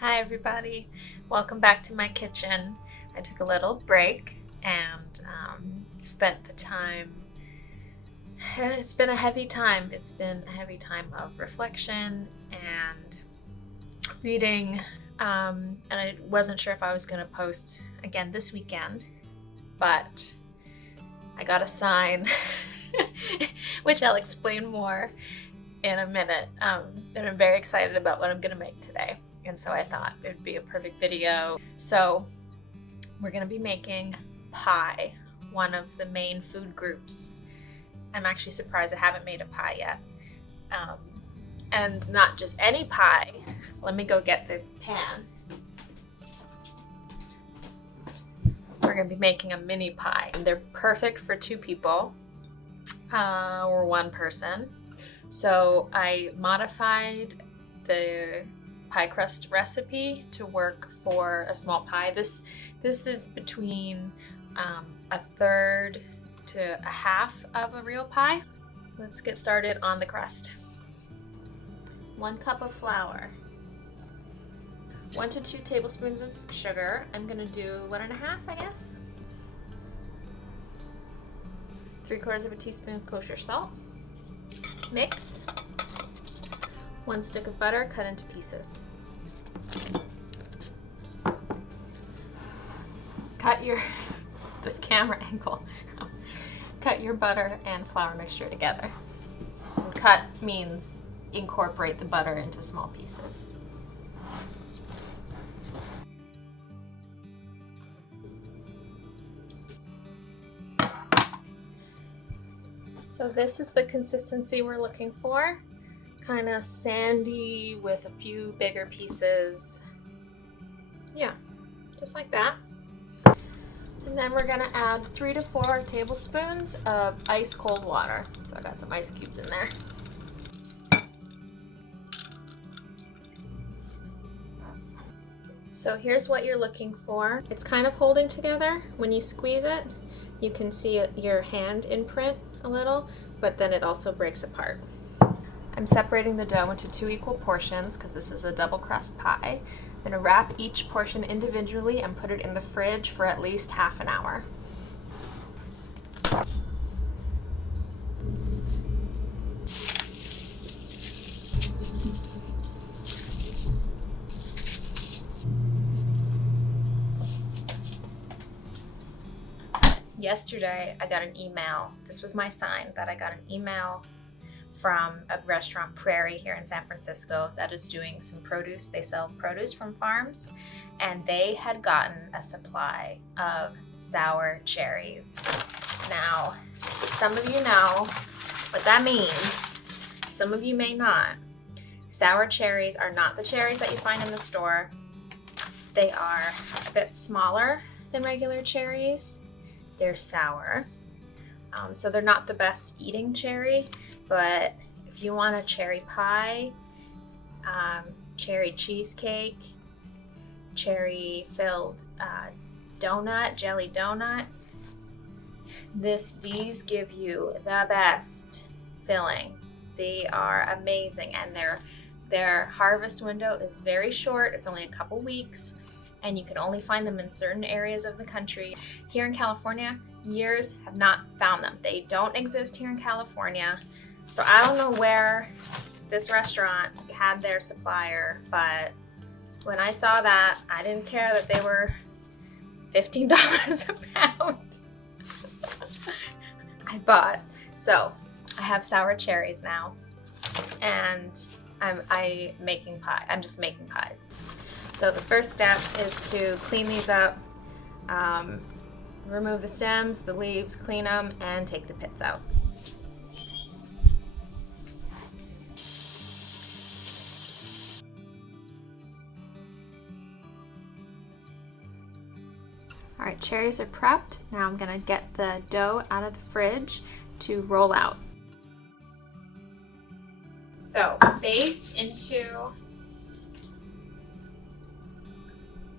Hi everybody, welcome back to my kitchen. I took a little break and spent the time. It's been a heavy time. It's been a heavy time of reflection and reading, and I wasn't sure if I was going to post again this weekend, but I got a sign, which I'll explain more in a minute, and I'm very excited about what I'm going to make today. And so I thought it would be a perfect video. So we're going to be making pie, one of the main food groups. I'm actually surprised I haven't made a pie yet. And not just any pie. Let me go get the pan. We're going to be making a mini pie. And they're perfect for 2 people or 1 person. So I modified the pie crust recipe to work for a small pie. This is between 1/3 to 1/2 of a real pie. Let's get started on the crust. 1 cup of flour, 1 to 2 tablespoons of sugar. I'm gonna do 1.5, I guess. 3/4 of a teaspoon kosher salt. Mix. 1 stick of butter cut into pieces. Cut this camera angle. Cut your butter and flour mixture together. And cut means incorporate the butter into small pieces. So this is the consistency we're looking for. Kind of sandy with a few bigger pieces. Yeah, just like that. And then we're gonna add 3 to 4 tablespoons of ice cold water. So I got some ice cubes in there. So here's what you're looking for. It's kind of holding together. When you squeeze it, you can see your hand imprint a little, but then it also breaks apart. I'm separating the dough into 2 equal portions because this is a double crust pie. I'm going to wrap each portion individually and put it in the fridge for at least half an hour. Yesterday I got an email. This was my sign that I got an email from a restaurant, Prairie, here in San Francisco, that is doing some produce. They sell produce from farms, and they had gotten a supply of sour cherries. Now, some of you know what that means. Some of you may not. Sour cherries are not the cherries that you find in the store. They are a bit smaller than regular cherries. They're sour. So they're not the best eating cherry, but if you want a cherry pie, cherry cheesecake, cherry filled donut, jelly donut, these give you the best filling. They are amazing, and their harvest window is very short. It's only a couple weeks, and you can only find them in certain areas of the country. Here in California, years have not found them. They don't exist here in California. So I don't know where this restaurant had their supplier, but when I saw that, I didn't care that they were $15 a pound. I bought. So I have sour cherries now, and I'm just making pies. So the first step is to clean these up, remove the stems, the leaves, clean them, and take the pits out. All right, cherries are prepped. Now I'm gonna get the dough out of the fridge to roll out. So base into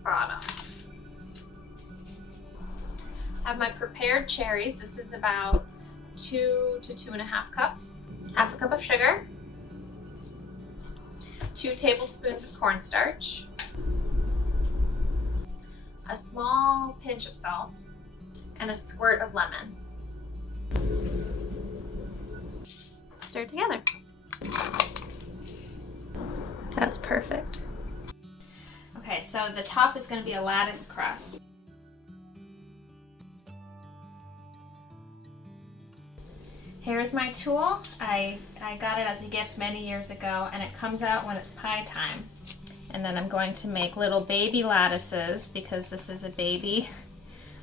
bottom. I have my prepared cherries. This is about 2 to 2.5 cups. Half a cup of sugar, 2 tablespoons of cornstarch, a small pinch of salt, and a squirt of lemon. Stir together. That's perfect. Okay, so the top is going to be a lattice crust. Here's my tool. I got it as a gift many years ago, and it comes out when it's pie time. And then I'm going to make little baby lattices because this is a baby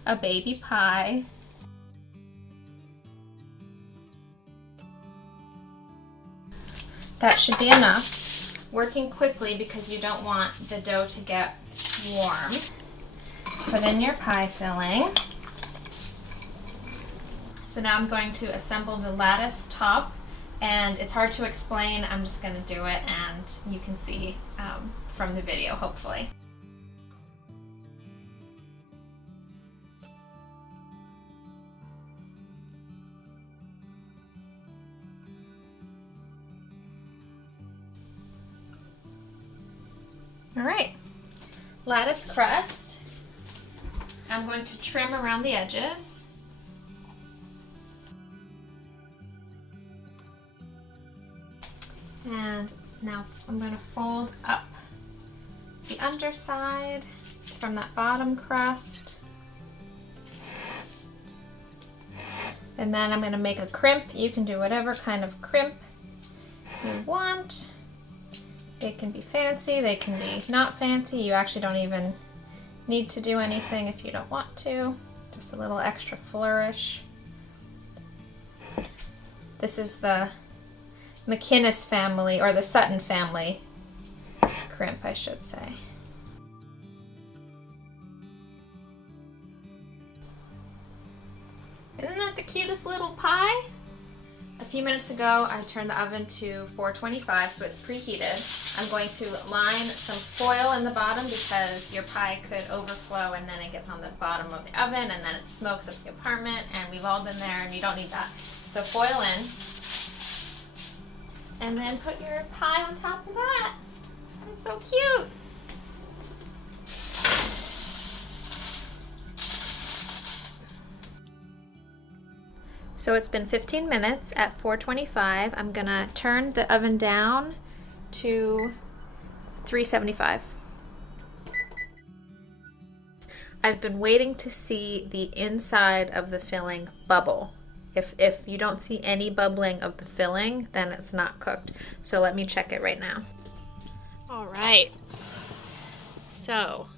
pie. That should be enough. Working quickly because you don't want the dough to get warm. Put in your pie filling. So now I'm going to assemble the lattice top, and it's hard to explain. I'm just going to do it, and you can see from the video, hopefully. All right, lattice crust. I'm going to trim around the edges. And now I'm going to fold up the underside from that bottom crust. And then I'm going to make a crimp. You can do whatever kind of crimp you want. They can be fancy, they can be not fancy. You actually don't even need to do anything if you don't want to. Just a little extra flourish. This is the McInnes family, or the Sutton family crimp, I should say. Isn't that the cutest little pie? A few minutes ago, I turned the oven to 425, so it's preheated. I'm going to line some foil in the bottom because your pie could overflow and then it gets on the bottom of the oven and then it smokes up the apartment, and we've all been there and you don't need that. So foil in. And then put your pie on top of that. That's so cute. So it's been 15 minutes at 425. I'm gonna turn the oven down to 375. I've been waiting to see the inside of the filling bubble. If you don't see any bubbling of the filling, then it's not cooked. So let me check it right now. All right. So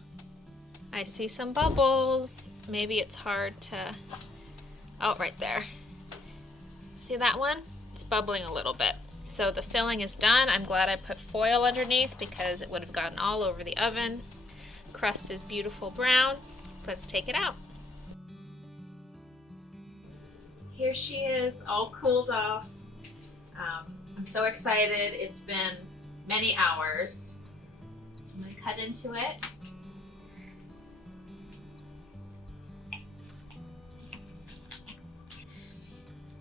I see some bubbles. Maybe it's hard to, oh, right there. See that one? It's bubbling a little bit. So the filling is done. I'm glad I put foil underneath because it would have gotten all over the oven. Crust is beautiful brown. Let's take it out. Here she is, all cooled off. I'm so excited. It's been many hours. So I'm gonna cut into it.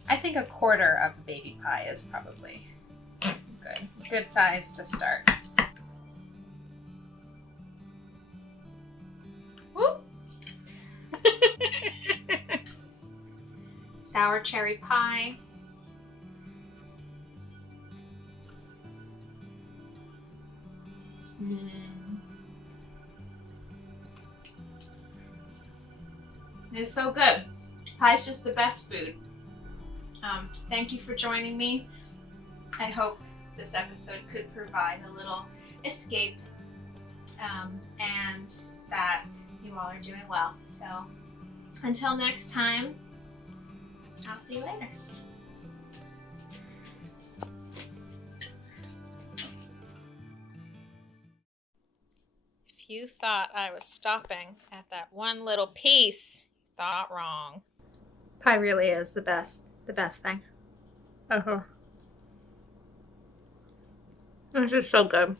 I think a quarter of a baby pie is probably good size to start. Whoop. Sour cherry pie. It's so good. Pie's just the best food. Thank you for joining me. I hope this episode could provide a little escape and that you all are doing well. So until next time, I'll see you later. If you thought I was stopping at that one little piece, you thought wrong. Pie really is the best thing. This is so good.